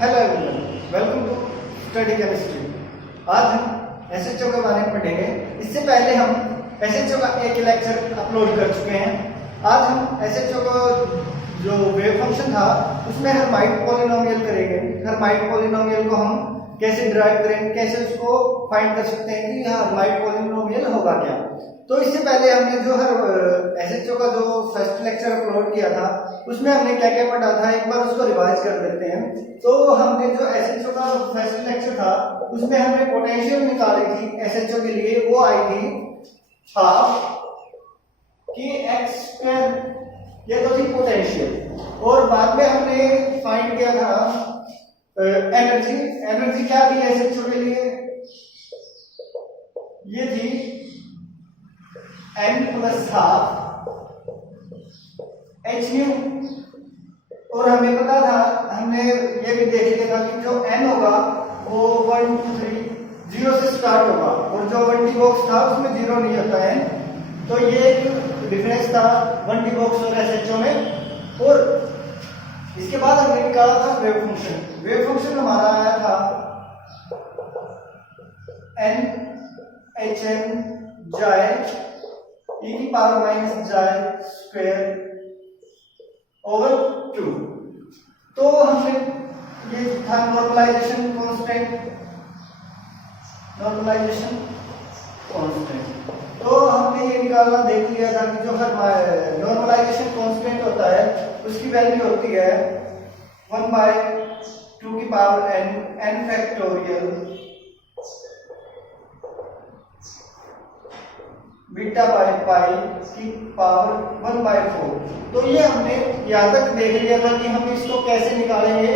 Hello everyone, welcome to study chemistry. आज हम SHO के बारे में पढ़ेंगे। इससे पहले हम एसएचओ का एक लेक्चर अपलोड कर चुके हैं। आज हम एसएचओ का जो वेव फंक्शन था उसमें हर्माइट पॉलिनोमियल करेंगे। हर्माइट पॉलिनोमियल को हम कैसे डिराइव करेंगे, कैसे उसको फाइंड कर सकते हैं कि यह हर्माइट पॉलिनोमियल होगा क्या। तो इससे पहले हमने जो एसएचओ का जो फर्स्ट लेक्चर अपलोड किया था उसमें हमने क्या क्या पढ़ा था, एक बार उसको रिवाइज कर देते हैं। तो हमने जो एसएचओ का फर्स्ट लेक्चर था उसमें हमने पोटेंशियल निकाली थी एसएचओ के लिए, वो आई थी हाफ की एक्स स्क्वायर, ये तो थी पोटेंशियल। और बाद में हमने फाइंड किया था एनर्जी। एनर्जी क्या थी एसएचओ के लिए, ये थी n plus half H new. और हमें पता था, हमने ये भी देख लिया था कि जो n होगा वो 1 2 3 0 से स्टार्ट होगा और जो 1D बॉक्स था उसमें 0 नहीं होता है। तो ये एक डिफरेंस था 1D बॉक्स और एसएचओ में। और इसके बाद हमने निकाला था वेव फंक्शन। वेव फंक्शन हमारा आया था n hn जाए e की पावर माइनस जाए स्क्वायर ओवर 2। तो हमने ये था नॉर्मलाइजेशन कांस्टेंट, नॉर्मलाइजेशन कांस्टेंट। तो हमने ये निकालना देख लिया था कि जो नॉर्मलाइजेशन कांस्टेंट होता है उसकी वैल्यू होती है 1/2 की power n factorial beta by pi की पावर 1/4। तो ये हमने यहाँ तक देख लिया था कि हम इसको कैसे निकालेंगे,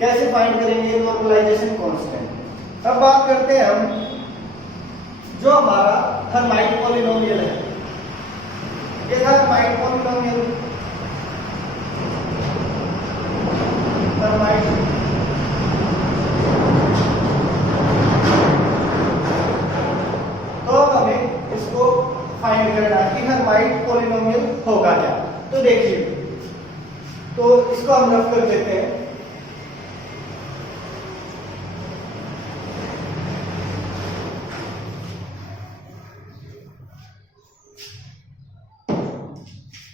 कैसे फाइंड करेंगे नॉर्मलाइजेशन कांस्टेंट। अब बात करते हैं हम जो हमारा हर्माइट पॉलिनोमियल है। ये था हर्माइट पॉलिनोमियल, हर्माइट तो हमें इसको फाइंड करना है कि हर्माइट पॉलिनोमियल होगा क्या। तो देखिए, तो इसको हम रफ कर देते हैं।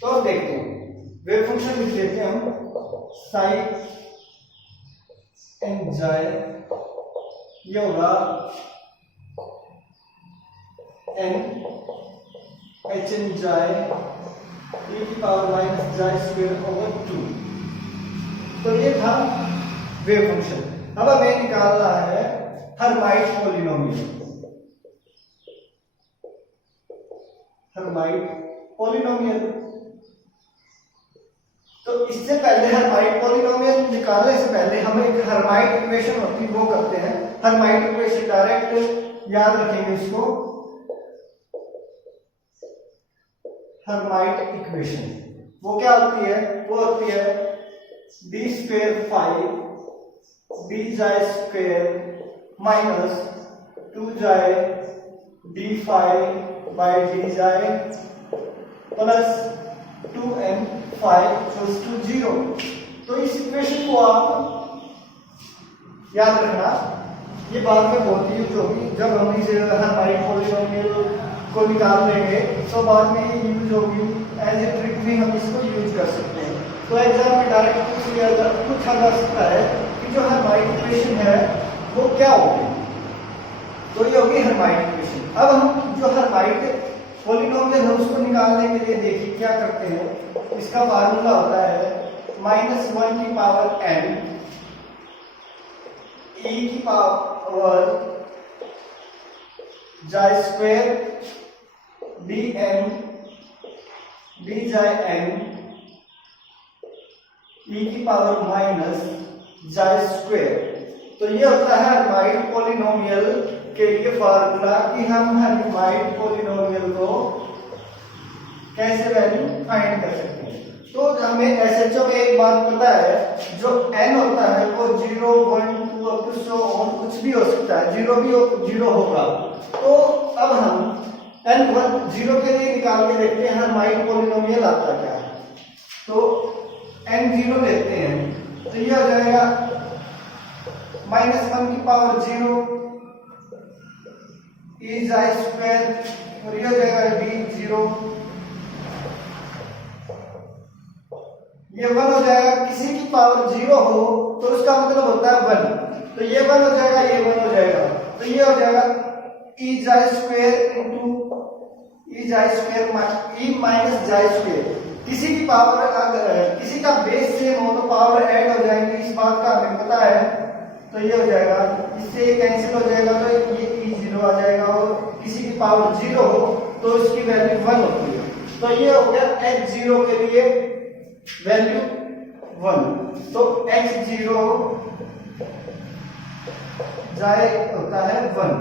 तो अब देखते हैं वेव फंक्शन लिख देते हैं हम साइन एन जाए, ये होगा एन एच एन जाए e की पावर माइनस जाए स्क्वायर ओवर 2। तो ये था वेव फंक्शन। अब हमें निकालना है हर्माइट पॉलिनोमियल। हर्माइट पॉलिनोमियल, तो इससे पहले हर्माइट पॉलिनोमियल निकालने से पहले हम एक हर्माइट इक्वेशन होती है वो करते हैं। हर्माइट इक्वेशन डायरेक्ट याद रखेंगे इसको, हर्माइट इक्वेशन वो क्या होती है, वो होती है d स्क्वायर 5 d जाए स्क्वायर माइनस 2 जाए d5 बाई d जाए प्लस 2n5 इक्वल्स टू 0। तो इस इक्वेशन को आप याद रखना, ये बाद में बहुत यूज होगी जब हम इस हर्माइट पॉलिनोमियल को निकाल लेंगे, तो बाद में ये यूज होगी एज ए ट्रिक भी हम इसको यूज कर सकते हैं। तो एग्जाम में डायरेक्ट पूछा जा सकता है कि जो हर्माइट इक्वेशन है वो क्या होगी। तो ये होगी हर्माइट इक्वेशन। अब हम जो हर्माइट पॉलिनोमियल है उसको निकालने के लिए देखिए क्या करते हैं। इसका फार्मूला होता है -1 की पावर n e की पावर जाए स्क्वायर dn d जाए n e की पावर माइनस जाए स्क्वायर। तो ये होता है हर्माइट पॉलिनोमियल के लिए फार्मूला कि हम हर्माइट पॉलिनोमियल को कैसे वैल्यू फाइंड कर सकते हैं। तो हमें एसएचओ में एक बात पता है, जो n होता है वो 0 1 2 अप टू सो ऑन कुछ भी हो सकता है, 0 भी 0 होगा। तो अब हम n1 0 के लिए निकाल के देखते हैं हर्माइट पॉलिनोमियल आता क्या है। तो n0 लेते हैं तो ये हो जाएगा -1 की पावर 0 इज आई स्क्वायर, और ये हो जाएगा d0, ये 1 हो जाएगा। किसी की पावर 0 हो तो उसका मतलब होता है 1, तो ये 1 हो जाएगा, ये 1 हो जाएगा, तो ये हो जाएगा is I square into is I square E minus जाई स्क्वायर। किसी की पावर अगर किसी का बेस सेम हो तो पावर ऐड हो जाएंगे, इस बात का हमें पता है, तो ये हो जाएगा, इससे ये कैंसिल हो जाएगा, तो ये e0 आ जाएगा, और किसी की पावर 0 हो तो उसकी वैल्यू 1 होती है, तो ये हो गया h0 के लिए वैल्यू 1, तो h0 जाए होता है 1।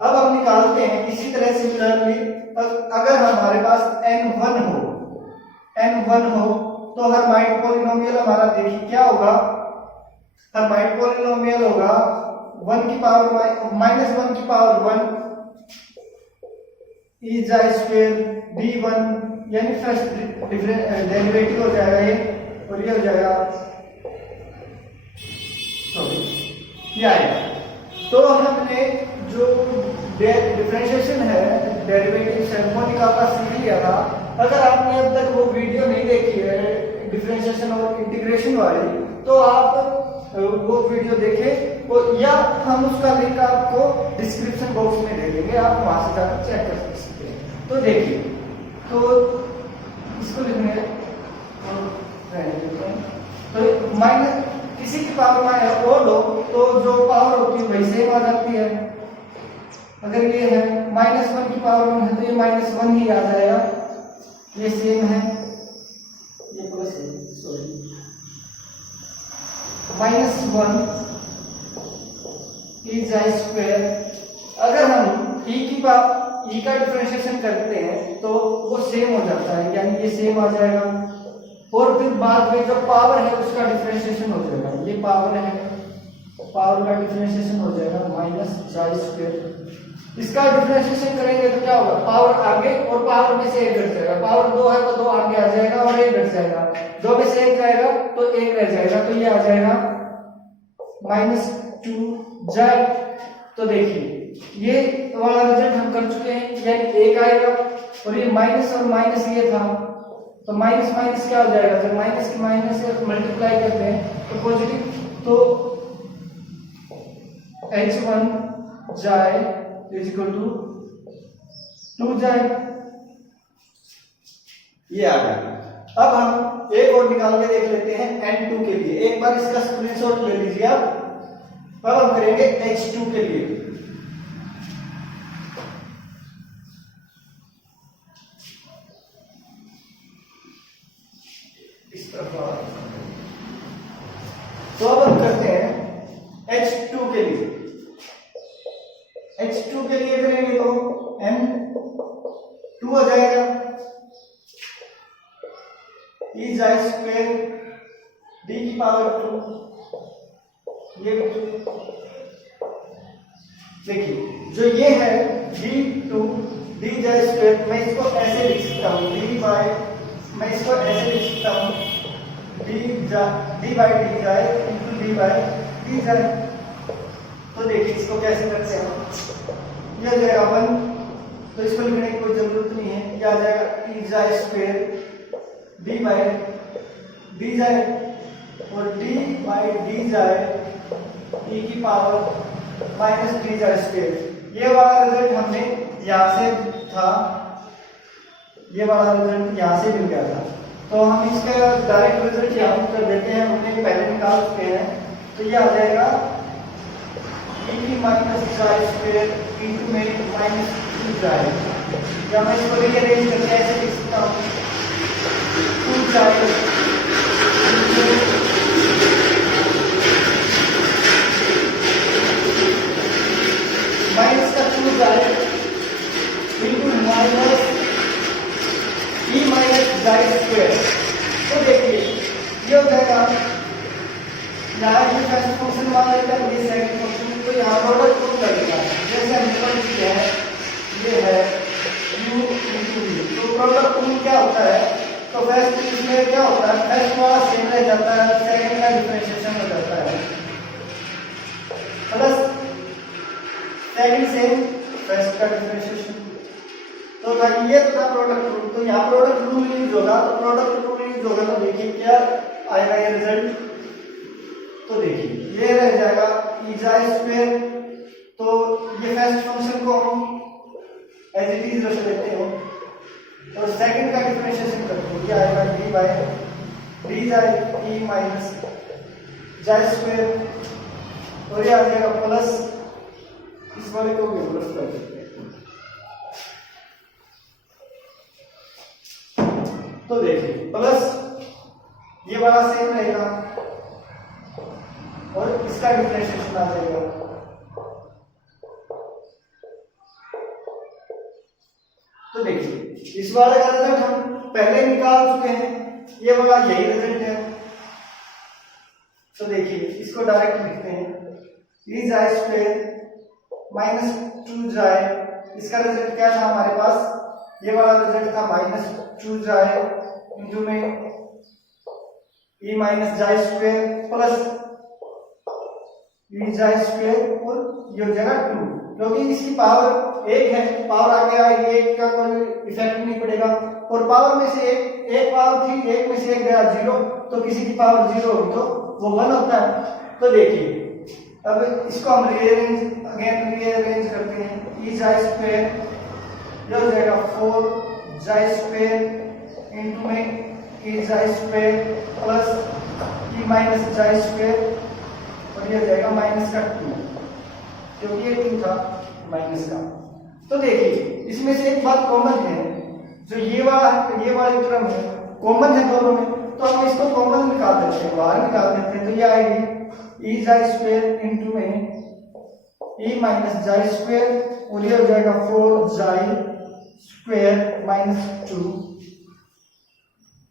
अब हम निकालते हैं इसी तरह सिमिलरली, अगर हमारे पास n1 हो तो हर्माइट पॉलिनोमियल हमारा देखिए क्या होगा। हर्माइट पॉलिनोमियल होगा 1 की पावर -1 की power 1 is I square d1, यानी फर्स्ट डेरिवेटिव हो जाएगा ये, और ये हो जाएगा ये आएगा। तो हमने जो डिफरेंशिएशन है, डेरिवेटिव है, वो निकालना सीख लिया था। अगर आपने अब तक वो वीडियो नहीं देखी है डिफरेंशिएशन और इंटीग्रेशन वाली, तो आप वो वीडियो देखें, या हम उसका लिंक आपको डिस्क्रिप्शन बॉक्स में दे देंगे, आप वहां से जाकर चेक कर सकते हैं। तो देखिए, तो इसको लिखने तो माइनस किसी की पावर ओड हो तो जो पावर होती है वही सेम आ जाती है। अगर ये है -1 की पावर 1 है तो ये -1 ही आ जाएगा, ये सेम है, ये प्लस है, सॉरी -1 इज आई स्क्वायर। अगर हम ई का डिफरेंशिएशन करते हैं तो वो सेम हो जाता है, यानी ये सेम आ जाएगा, और फिर बाद में जो पावर है उसका डिफरेंशिएशन हो जाएगा, ये पावर है, पावर का डिफरेंशिएशन हो जाएगा -2। इसका डिफरेंशिएशन करेंगे तो क्या होगा, पावर आगे और पावर में से एक घट जाएगा, पावर 2 है तो 2 आगे आ जाएगा और 1 घट जाएगा, 2 में से 1 जाएगा तो 1 रह जाएगा, तो ये आ जाएगा -2 जाए। तो देखिए ये वाला रिजल्ट हम कर चुके हैं, यानी 1 आएगा, और ये माइनस और माइनस ये था, तो माइनस माइनस क्या हो जाएगा, जब माइनस की माइनस से मल्टीप्लाई करते हैं तो पॉजिटिव, तो h1 जाए इज इक्वल टू 2 जाए, ये आ गया। अब हम एक और निकाल के देख लेते हैं n2 के लिए, एक बार इसका स्क्रीनशॉट ले लीजिए आप। अब हम करेंगे h2 के लिए, इस तरफ। तो अब हम करते हैं h2 के लिए, h2 के लिए करेंगे तो n2 हो जाएगा इज आई स्क्वायर d की पावर 2। ये देखिए जो ये है d2 d जाए स्क्वायर, मैं इसको ऐसे लिख सकता हूँ मैं इसको ऐसे लिख सकता हूँ d बाई डी जाए इंटू d बाई डी जाए। तो देखिए इसको कैसे करते हैं, ये आ जाएगा 1, तो इसको लिखने की कोई जरूरत नहीं है, ये आ जाएगा ई जाए स्क्वायर डी बाई डी जाए, और डी बाई डी जाए ई की पावर माइनस डी जाए स्क्वायर। ये वाला रिजल्ट हमने यहाँ से था, ये वाला रिजल्ट यहाँ से मिल गया था, तो हम इसका डायरेक्ट रिजल्ट यहाँ कर देते हैं, हमने पहले निकाल चुके हैं। तो ये आ जाएगा e की माइनस जाए स्क्वायर इंटू में माइनस 2 जाए, या मैं इसको रीअरेंज करके ऐसे लिख सकता हूँ 2 जाए माइनस का 2 जाए इंटू माइनस e माइनस जाए स्क्वायर। तो देखिए ये हो जाएगा, यहाँ ये फर्स्ट फंक्शन मान लेते हैं, ये सेकंड फंक्शन, तो यहाँ प्रोडक्ट प्रूव करेगा, जैसे हमने पढ़ किया है, ये है u इंटू v। तो प्रोडक्ट प्रूव क्या होता है, तो फर्स्ट इसमें क्या होता है, फर्स्ट वाला सेम रह जाता है, सेकंड का डिफरेंशिएशन हो जाता है, सेकंड से फर्स्ट का डिफरेंशिएशन। तो ये तो था प्रोडक्ट रूल, तो यहाँ प्रोडक्ट रूल यूज होगा, तो प्रोडक्ट रूल यूज होगा तो देखिए क्या आएगा ये रिजल्ट। तो देखिए ये रह जाएगा ई स्क्वायर, तो ये फर्स्ट फंक्शन को हम एज इट इज रख लेते हैं और सेकंड का डिफरेंशिएशन करते हैं, ये आएगा डी बाय डी जाए ई माइनस जाए स्क्वायर, और ये आ जाएगा प्लस, इस वाले को भी प्लस कर देते हैं। तो देखिए प्लस ये वाला सेम रहेगा और इसका डिफरेंशिएशन आ जाएगा। तो देखिए इस वाले का रिजल्ट हम पहले निकाल चुके हैं, ये वाला यही रिजल्ट है। तो देखिए इसको डायरेक्ट लिखते हैं, ई जाए स्क्वायर माइनस 2 जाए, इसका रिजल्ट क्या था हमारे पास, ये वाला रिजल्ट था माइनस 2 जाए इंटू में ई माइनस जाए स्क्वायर प्लस ई जाए स्क्वायर और ये हो जाएगा 2, क्योंकि इसकी पावर 1 है, पावर आगे आएगी, 1 का कोई इफेक्ट नहीं पड़ेगा, और पावर में से एक पावर थी, 1 में से 1 गया 0, तो किसी की पावर 0 होगी तो वो 1 होता है। तो देखिए अब इसको हम रीअरेंज करते हैं, ई जाए स्क्वायर ये हो जाएगा 4 जाए स्क्वायर इंटू में ई जाए स्क्वायर प्लस ई माइनस जाए स्क्वायर, और ये हो जाएगा माइनस का 2, क्योंकि ये 2 था माइनस का। तो देखिए इसमें से एक बात कॉमन है, जो ये वाली टर्म है कॉमन है दोनों में, तो हम इसको कॉमन निकाल देते हैं, बाहर निकाल देते हैं, तो ये आएगी ई जाए स्क्वायर इंटू में ई माइनस जाए स्क्वायर, और ये हो जाएगा 4 जाए स्क्वायर माइनस 2।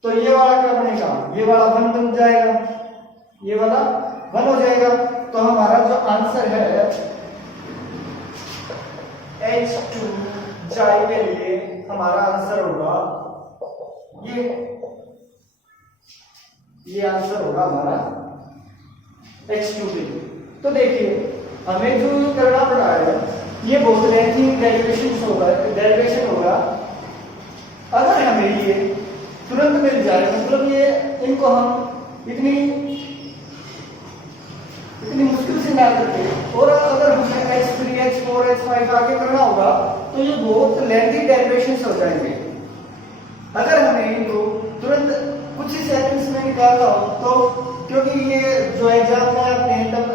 तो ये वाला क्या बनेगा, ये वाला 1 बन जाएगा, ये वाला 1 हो जाएगा। तो हमारा जो आंसर है H2 जाए के लिए हमारा आंसर होगा ये आंसर होगा हमारा H2 के लिए। तो देखिए हमें जो करना पड़ा है ये बहुत लेंथी डेरिवेशन होगा। अगर हमें ये तुरंत मिल जाए, मतलब ये इनको हम इतनी मुश्किल से ना करके, और अगर हमें H3 H4 H5 आगे करना होगा तो ये बहुत लेंथी डेरिवेशंस हो जाएंगे। अगर हमें इनको तुरंत कुछ ही सेकंड्स में निकालना हो तो, क्योंकि ये जो एग्जाम में आते हैं तब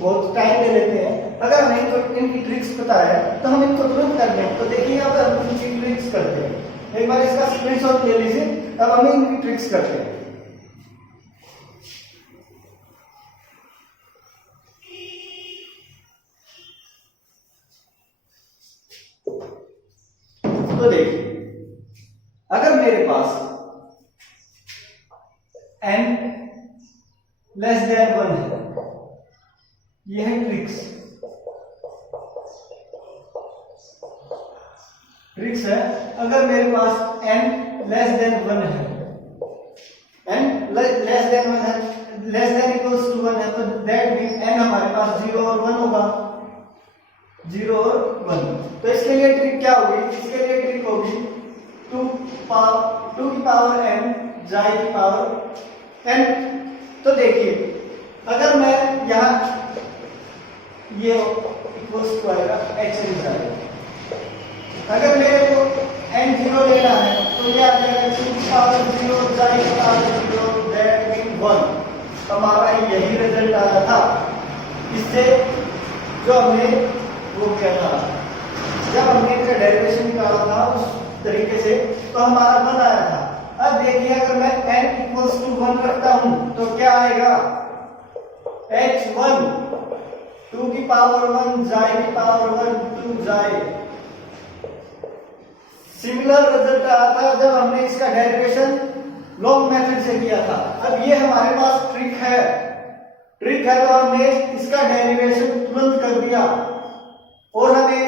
बहुत टाइम ले लेते हैं, अगर हमें इनकी ट्रिक्स पता है तो हम इनको तुरंत कर लें। तो देखिए अब हम इनकी ट्रिक्स करते हैं, एक बार इसका स्क्रीनशॉट ले लीजिए, अब हम इनकी ट्रिक्स करते हैं। तो देखिए अगर मेरे पास n लेस देन 1 है, यह है ट्रिक्स है। अगर मेरे पास n लेस देन 1 है, n लेस देन 1 है, लेस देन इक्वल्स टू 1 है, तो दैट मीन n हमारे पास 0 और 1 होगा, 0 और 1। तो इसके लिए ट्रिक क्या होगी, इसके लिए ट्रिक होगी 2 की पावर n जाए की पावर n। तो देखिए अगर मैं यहाँ ये इक्वल्स टू आएगा h n जाए, अगर मेरे को n0 लेना है तो ये आ जाएगा 2 की पावर 0 जाए की पावर 0, दैट मीन 1। हमारा यही रिजल्ट आया था इससे जो हमने वो किया था, जब हमने इसका डेरिवेशन निकाला था उस तरीके से, तो हमारा 1 आया था। अब देखिए अगर मैं n इक्वल्स टू 1 रखता हूं तो क्या आएगा, h1 2 की पावर 1 जाए की पावर 1 2 जाए। सिमिलर रिजल्ट आया था जब हमने इसका डेरिवेशन लॉन्ग मेथड से किया था। अब ये हमारे पास ट्रिक है तो हमने इसका डेरिवेशन तुरंत कर दिया, और हमें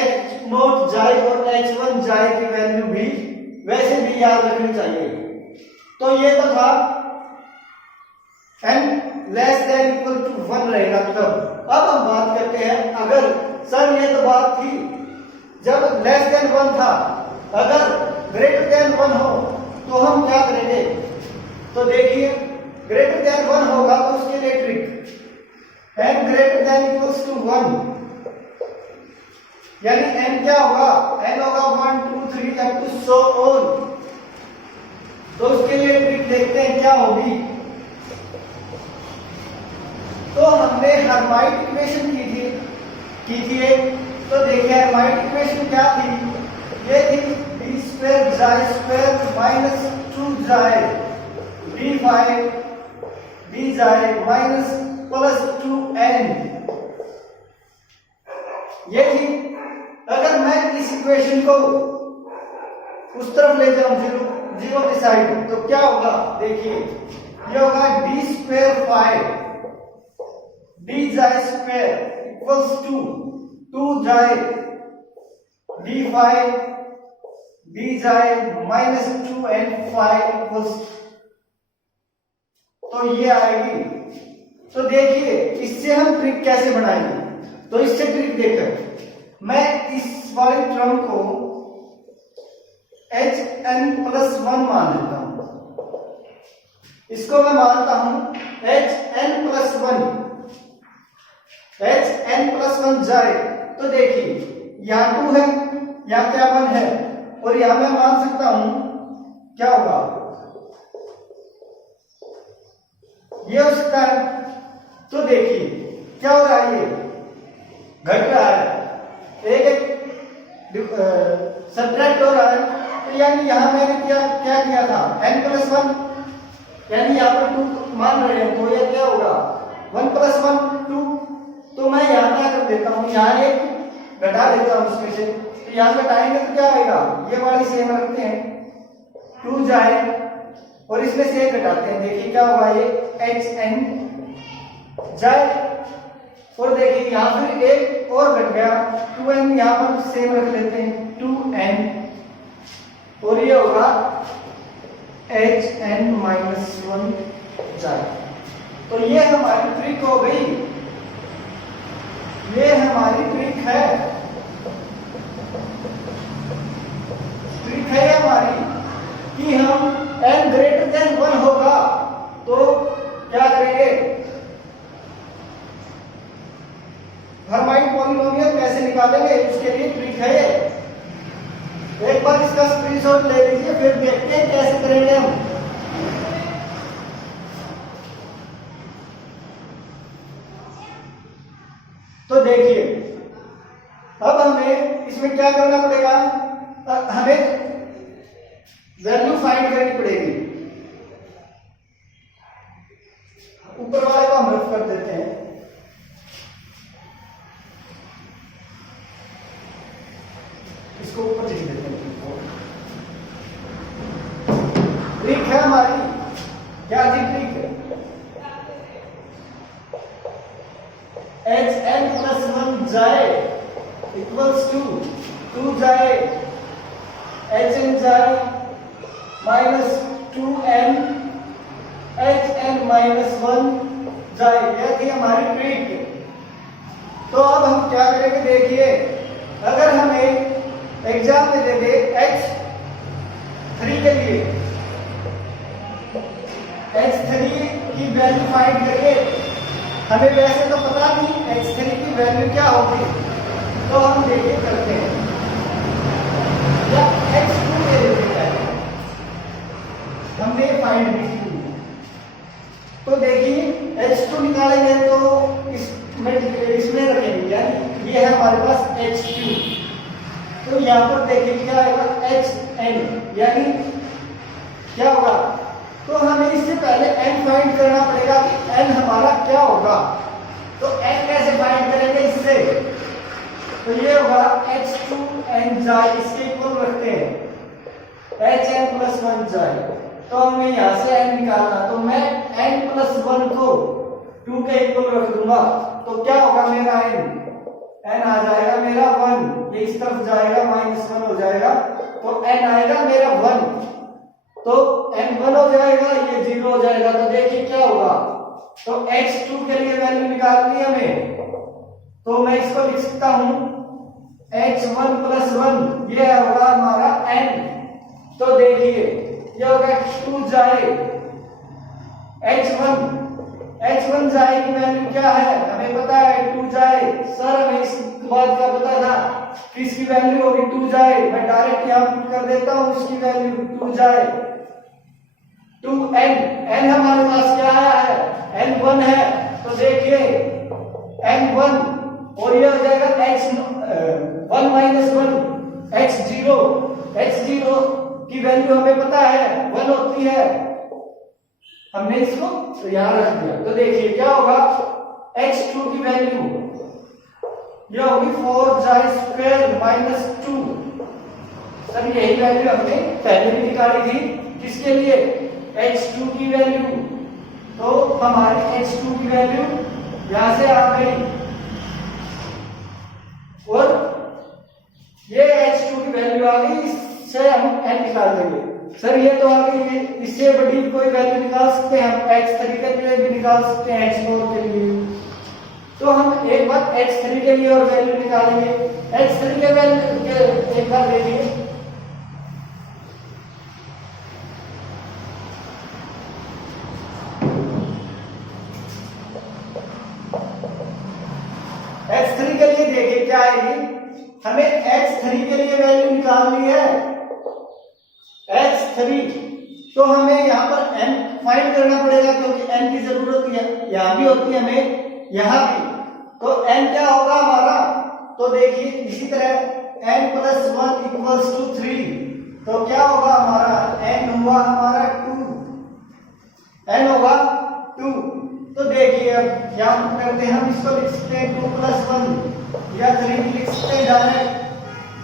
h0 जाए और h1 जाए की वैल्यू भी वैसे भी याद रखनी चाहिए। तो ये तो था n less than equal to 1 रहेगा तब, अब हम बात करते हैं, अगर सर ये तो बात थी जब लेस देन 1 था, अगर ग्रेटर देन 1 हो तो हम क्या करेंगे? तो देखिए ग्रेटर देन 1 होगा तो उसके लिए trick n greater than equals to 1, यानी n क्या होगा? n होगा 1 2 3 अप टू सो ऑन। तो उसके लिए ट्रिक देखते हैं क्या होगी। तो हमने हर्माइट इक्वेशन की थी एक, तो देखिए हर्माइट इक्वेशन क्या थी? ये थी d square j square minus 2j d5 dj minus plus 2n, ये थी। अगर मैं इस इक्वेशन को उस तरफ ले जाऊं जीरो की साइड तो क्या होगा? देखिए ये होगा d square 5 dj square equals to 2j d5 dj minus 2n 5 equals, तो ये आएगी। तो देखिए इससे हम ट्रिक कैसे बनाएंगे? तो इससे ट्रिक देखकर मैं इस वाले टर्म को hn+1 मान लेता हूं, इसको मैं मानता हूं hn+1, hn+1 जाए तो देखिए यहां 2 है, यहां क्या 1 है, और यहां मैं मान सकता हूं क्या होगा? ये हो सकता है। तो देखिए क्या हो रहा है? ये घट रहा है, एक सब्ट्रैक्ट हो रहा है। तो यानी यहां मैंने क्या किया था? n+1, यानी यहां पर 2 मान रहे हैं, तो ये क्या होगा? 1+1 2। तो मैं यहां क्या कर देता हूं? यहां एक घटा देता हूं उसमें से, तो यहां घटाएंगे तो क्या आएगा? ये वाली सेम रखते हैं, 2 जाए और इसमें से एक घटाते हैं, देखिए क्या होगा? ये hn जाए, और देखिए यहां फिर एक और घट गया, 2n यहां पर सेम रख लेते हैं, 2n, और ये होगा hn-1 जाए। तो ये हमारी ट्रिक हो गई, ये हमारी ट्रिक है हमारी कि हम n ग्रेटर देन 1 होगा तो क्या करेंगे? हर्माइट पॉलिनोमियल कैसे निकालेंगे, उसके लिए ट्रिक है ये। एक बार इसका स्क्रीनशॉट ले लीजिए, फिर देखते हैं कैसे करेंगे हम। तो देखिए अब हमें इसमें क्या करना पड़ेगा? हमें वैल्यू फाइंड करनी पड़ेगी। ऊपर वाले को हम रफ कर देते हैं, इसको ऊपर लिख देते हैं। ट्रिक है हमारी, क्या थी ट्रिक? hn+1 जाए इक्वल्स टू 2 जाए hn जाए माइनस 2n hn-1 जाए, यह थी हमारी ट्रिक। तो अब हम क्या करेंगे? देखिए अगर हमें एग्जाम में दे दे h3 के लिए, h3 की वैल्यू फाइंड करिए, हमें वैसे तो पता नहीं h3 की वैल्यू क्या होगी, तो हम देखिए करते हैं, या h2 के लिए हमने फाइंड की। तो देखिए h2 निकालेंगे तो इसमें रखेंगे, यानी ये है हमारे पास h2, तो यहां पर देखिए क्या आएगा? hn, यानी क्या होगा? तो हमें इससे पहले n फाइंड करना पड़ेगा कि n हमारा क्या होगा। तो n कैसे फाइंड करेंगे इससे? तो ये होगा h2n जाए, इसके इक्वल रखते हैं hn+1 जाए, तो हमें यहां से n निकालना, तो मैं n+1 को 2 के इक्वल रख दूंगा, तो क्या होगा? मेरा n आ जाएगा मेरा 1, ये इस तरफ जाएगा -1 हो जाएगा, तो n आएगा मेरा 1। तो n1 हो जाएगा, ये 0 हो जाएगा। तो देखिए क्या होगा, तो x2 के लिए वैल्यू निकालनी है हमें, तो मैं इसको लिख सकता हूं h1 प्लस 1, ये होगा हमारा n। तो देखिए ये होगा 2 जाए h1 जाए की वैल्यू क्या है हमें पता है, 2 जाए। सर हमें इस बात का पता था कि इसकी वैल्यू होगी 2 जाए, मैं डायरेक्ट यहां पुट कर देता हूं इसकी वैल्यू 2 जाए 2n। n हमारे पास क्या आया है, n1 है। तो देखिए n1 और ये हो जाएगा x1 माइनस 1 x0 की वैल्यू हमें पता है 1 होती है, हमने इसको यहां रख दिया। तो देखिए क्या होगा, x2 की वैल्यू ये होगी 4 माइनस 2। सर यही वैल्यू हमने पहले भी निकाली थी, किसके लिए, x2 की वैल्यू। तो हमारी x2 की वैल्यू यहां से आ गई, और ये h2 की वैल्यू आ गई, इससे हम n निकाल देंगे। सर ये तो आ गई, इससे बड़ी कोई वैल्यू निकाल सकते हैं हम, x3 के लिए भी निकाल सकते हैं, x4 के लिए। तो हम एक बार x3 के लिए और वैल्यू निकालेंगे। x3 के वैल्यू एक बार देखिए, x3 के लिए देखिए क्या आएगी, हमें x3 के लिए वैल्यू निकालनी है x3। तो हमें यहाँ पर n फाइंड करना पड़ेगा, क्योंकि n की जरूरत है, यहाँ भी होती है हमें, यहाँ भी। तो n क्या होगा हमारा, तो देखिए इसी तरह n प्लस 1 इक्वल्स टू 3। तो क्या होगा हमारा, n हुआ हमारा 2, n होगा 2। तो देखिए अब यहाँ करते हैं, हम इसको लिख सकते हैं 2 प्लस 1 या 3 भी लिख सकते हैं डायरेक्ट,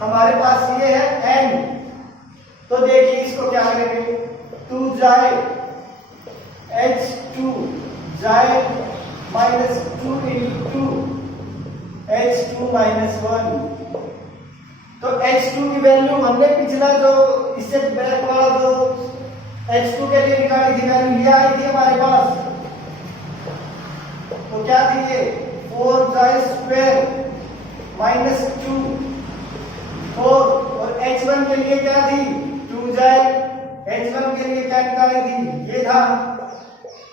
हमारे पास ये है n। तो देखिए इसको क्या करेंगे, 2 जाए h2 जाए माइनस 2 इंटू h2 माइनस 1। तो h2 की वैल्यू हमने पिछला जो इससे बैक वाला जो h2 के लिए निकाली थी वैल्यू, ये आई थी हमारे पास। तो क्या थी ये, 4 जाए स्क्वायर माइनस 2 4, और h1 के लिए क्या थी, 2 जाए, h1 के लिए क्या निकाली थी, ये था,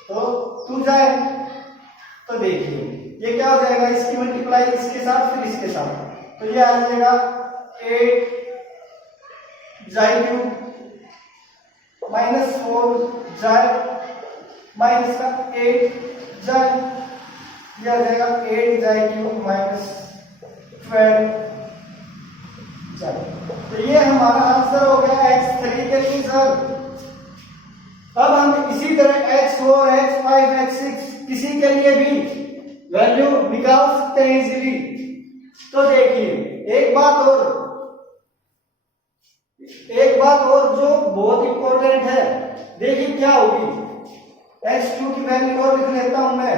तो 2 जाए। तो देखिए ये क्या हो जाएगा, इसकी मल्टीप्लाई इसके साथ फिर इसके साथ, तो ये आ जाएगा 8 जाए क्यूब माइनस 4 जाए माइनस का 8 जाए, ये आ जाएगा 8 जाए क्यूब माइनस 12 जाए। तो ये हमारा आंसर हो गया x3 के लिए सर। अब हम इसी तरह x4 x5 x6 किसी के लिए भी वैल्यू निकाल सकते हैं इजीली। तो देखिए एक बात और जो बहुत इंपॉर्टेंट है, देखिए क्या होगी, x2 की वैल्यू और लिख लेता हूं मैं,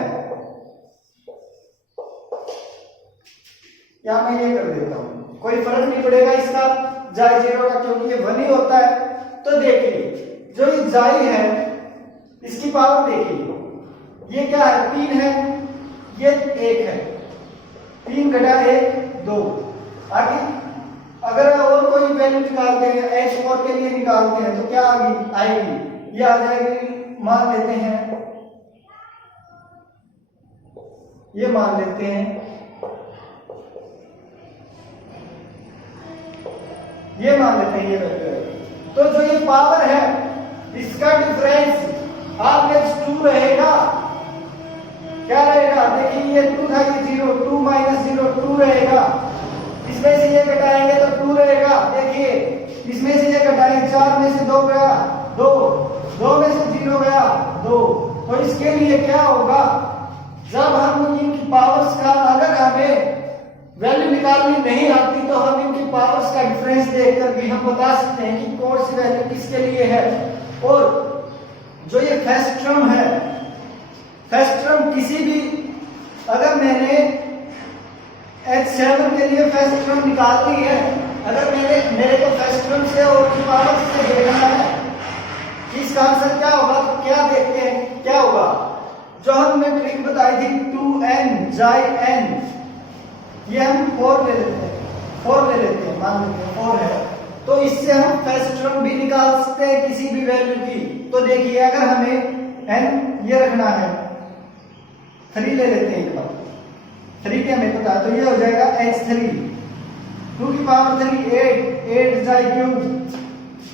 या मैं ये कर देता हूं, कोई फर्क नहीं पड़ेगा इसका जाई 0 का, क्योंकि ये 1 ही होता है। तो देखिए जो ये जाई है इसकी पावर देखिए, ये क्या है, 3 है, ये 1 है, 3 घटा 1 2। आगे अगर और कोई वैल्यू निकालते हैं, x4 के लिए निकालते हैं, तो क्या आएगी, ये आ जाएगी, मान लेते हैं, ये मान लेते हैं, ये मान लेते हैं, ये वैल्यू है। तो जो ये पावर है इसका डिफरेंस आगे 2 रहेगा, क्या रहेगा, देखिए ये 2 था, ये 0, 2 माइनस 0 2 रहेगा, इसमें से ये घटाएंगे तो 2 रहेगा। देखिए इसमें से ये घटाएंगे, 4 में से 2 गया 2, 2 में से 0 गया 2। तो इसके लिए क्या होगा, जब हम इनकी पावर्स का अगर हमें वैल्यू निकालनी नहीं आती तो हम इनकी पावर्स का डिफरेंस देखकर भी हम बता सकते हैं कि कौन सी वैल्यू किसके लिए है। और जो ये फर्स्ट टर्म है, फर्स्ट टर्म किसी भी, अगर मैंने x7 के लिए फर्स्ट टर्म निकालनी है, अगर मेरे को फर्स्ट टर्म से और की पावर से देखना है, कि इसका आंसर क्या होगा, तो क्या देखते हैं क्या होगा। जो हमने ट्रिक बताई थी 2n जाई n, ये हम 4 ले लेते हैं, 4 ले लेते हैं, मान लेते हैं 4 है, तो इससे हम फर्स्ट टर्म भी निकाल सकते हैं किसी भी वैल्यू की। तो देखिए अगर हमें n ये रखना है, 3 ले लेते हैं, 3 के हमें पता है, तो ये हो जाएगा h3, 2 की पावर 3 8, 8 जाई क्यूब,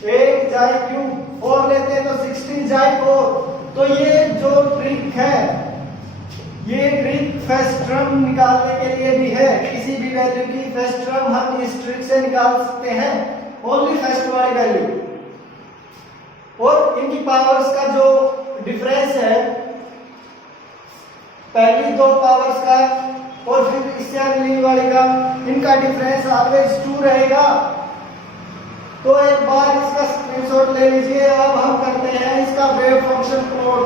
8 जाई क्यूब, 4 लेते हैं तो 16 जाई 4। तो ये जो ट्रिक है, ये ट्रिक फर्स्ट टर्म निकालने के लिए भी है, किसी भी वैल्यू की फर्स्ट टर्म हम इस ट्रिक से निकाल सकते हैं, ओनली फर्स्ट वाली वैल्यू। और इनकी पावर्स का जो डिफरेंस है, पहली 2 पावर्स का और फिर इससे अगली वाली का, इनका डिफरेंस ऑलवेज 2 रहेगा। तो एक बार इसका स्क्रीनशॉट ले लीजिए। अब हम करते हैं इसका वेव फंक्शन प्लॉट।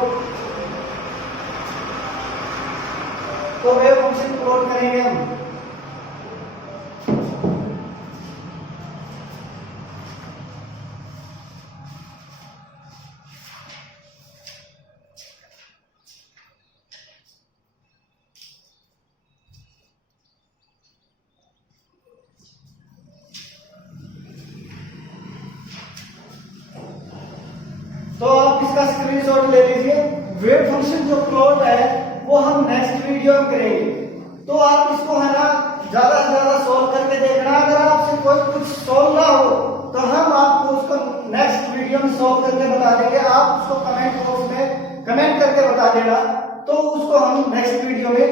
तो वेव फंक्शन प्लॉट करेंगे हम। तो आप इसका स्क्रीनशॉट ले लीजिए। वेव फंक्शन जो प्लॉट है वो हम नेक्स्ट वीडियो में करेंगे। तो आप इसको है ना ज्यादा से ज्यादा सोल्व करके देखना। अगर आपसे कोई कुछ सोल्व ना हो तो हम आपको उसको नेक्स्ट वीडियो में सोल्व करके बता देंगे। आप उसको कमेंट बॉक्स में कमेंट करके बता देना, तो उसको हम नेक्स्ट वीडियो में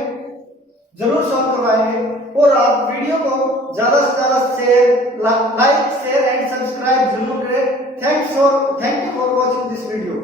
जरूर सोल्व करवाएंगे। और आप वीडियो को ज्यादा से ज्यादा share, like, share and subscribe जरूर करें। Thank you for watching this video.